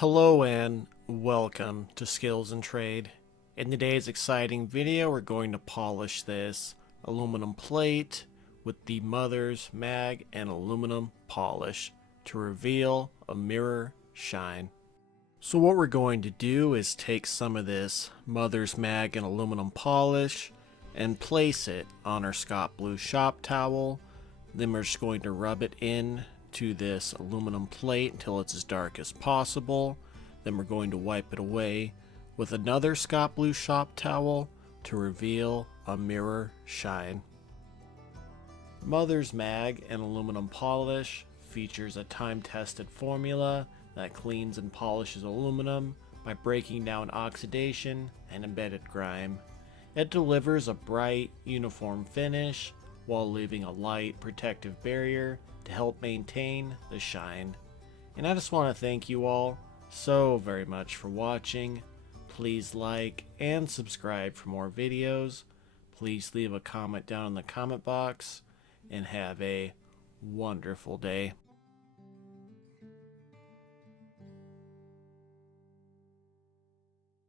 Hello and welcome to Skills and Trade. In today's exciting video, we're going to polish this aluminum plate with the mother's mag and aluminum polish to reveal a mirror shine. So what we're going to do is take some of this mother's mag and aluminum polish and place it on our Scott Blue shop towel. Then we're just going to rub it in to this aluminum plate until it's as dark as possible. Then we're going to wipe it away with another Scott Blue shop towel to reveal a mirror shine. Mother's mag and aluminum polish features a time-tested formula that cleans and polishes aluminum by breaking down oxidation and embedded grime. It delivers a bright, uniform finish while leaving a light, protective barrier to help maintain the shine. And I just want to thank you all so very much for watching. Please like and subscribe for more videos. Please leave a comment down in the comment box and have a wonderful day.